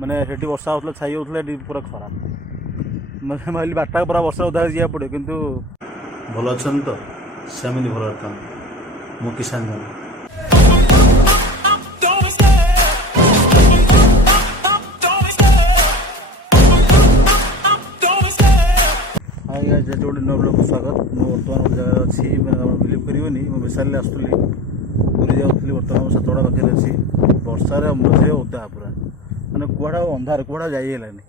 मैंने से वर्षा होता छाई होता पूरा खरा मैंने भाई बाटा पूरा वर्षा उधार जा पड़े किंतु भल अच्छा तो सेमती भल था मो किसान जन गोटे नुआ ब्लॉग स्वागत मुझे बर्तमान गोटे जगह अच्छी मैंने बिलीव करेंगे मुझे विशाल आसुली पूरी जाऊँगी बर्तमान सातटा पाखे अच्छी वर्षार मझे ओदा पूरा मैंने कड़ा अंधार कड़ा जाइलानी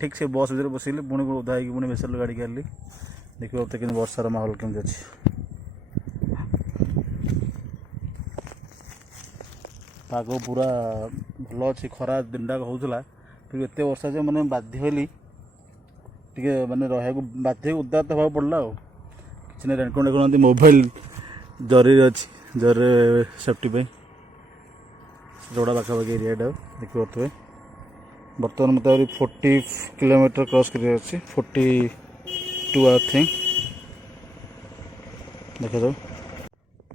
ठीक से बस भर बसली पुणी ओदा हो पुणी विशाल गाड़ी काढ़ी देखिए तो कि वर्षार माहौल केमती अच्छी पाग पूरा भल अच्छी खरा दिनटा होता फिर एत वर्षा जो मैंने बाध्य हली टे मैंने रहा बाध्य उदा तो हवा पड़ा कि रेनकोट देखते मोबाइल जरी अच्छी जरे सेफ्टी जोड़ा पाखापाखि एरिया देखिए बर्तमान मत 40 किलोमीटर क्रॉस कर 42 आई थिंक देखा जाओ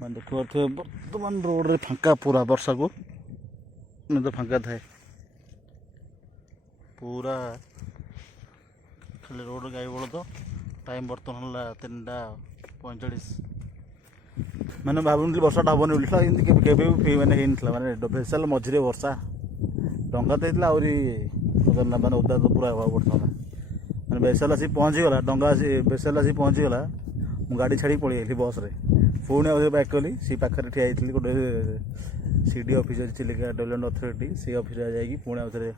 मैं देखिए बर्तमान रोड रे फांका पूरा वर्षा को नहीं तो फांका थाए पूरा खाली रोड गाई बोल तो टाइम बर्तमान है 3:45 मैंने भावुन वर्षाटा हेनी उल्टा के मैंने मैंने भेसाल मझे वर्षा डंगा तो होता आहरी मैंने उदा तो पूरा हवा पड़ता मैंने भेसाल आसी पहुँचीगला डंगा भेसाल आसी पहुँचीगला मुझे गाड़ी छाड़ी पलि बस रे पुणी आगे बैक कली सी पाखे ठिया गोटे सीडी ऑफिस अच्छी चिलिका डेवलपमेंट अथॉरिटी से ऑफिस जाकि पुणी आउे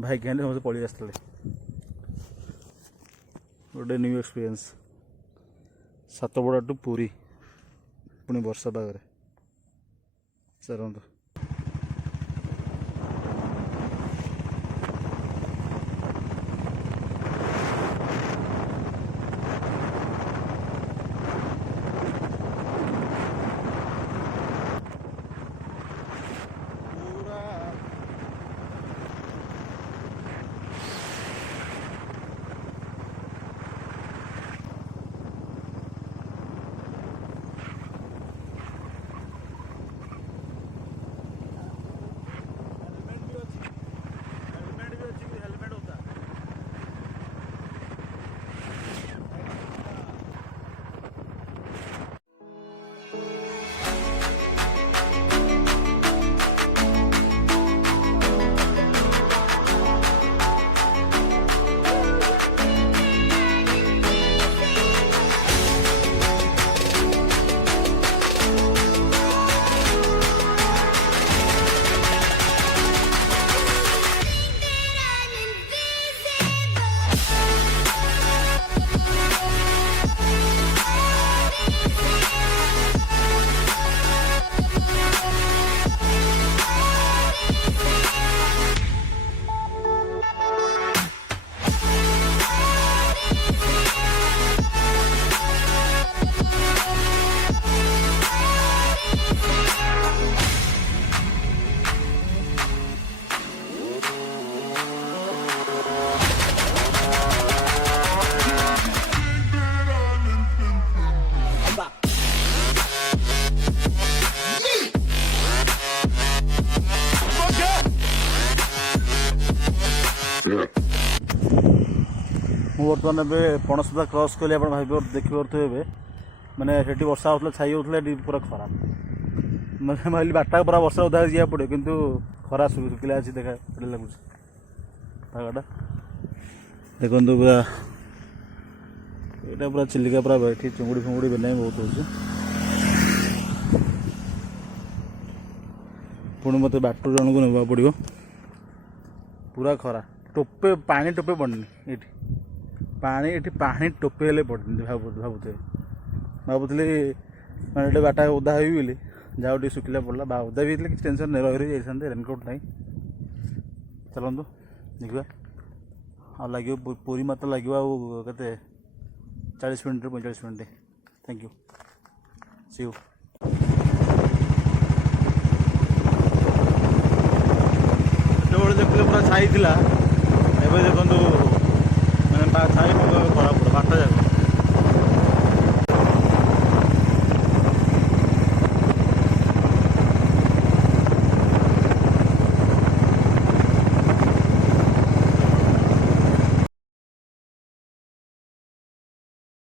बाइक आने समस्त पलि आसते गोटे न्यू एक्सपीरियंस सातपड़ा टू पुरी पुणी वर्षा पागे चलते बर्तमान पणसदा क्रॉस कली आप भाई देखी पारे मैंने से वर्षा होता छाई होता पूरा खरा मैंने भाई बाटा पूरा वर्षा उधार जा पड़े किंतु खरा सुखिला अच्छी देखा लगुच पागटा देखो पूरा यहाँ पूरा चिलिका पूरा बैठी चुंगुड़ी फुंगुड़ी बेना बहुत हो पुणी मत बाटू जन को ना पड़ो पूरा खरा टोपे पानी टोपे पड़नी ये पानी ये पानी टोपे हेल्ले पड़नी भावुथे भावुली मैंने बाटा उदा हुई बोली जाओ टे सुखिला पड़ा उदा भी किसी टेंशन नहीं रही जाते रेनकोट नहीं चलतु देखा आ लगे पूरी मत लगे के 40 minute 45 minute thank you see you देखते पूरा छाई थी देखो मैंने छाई खराब बाटा जाए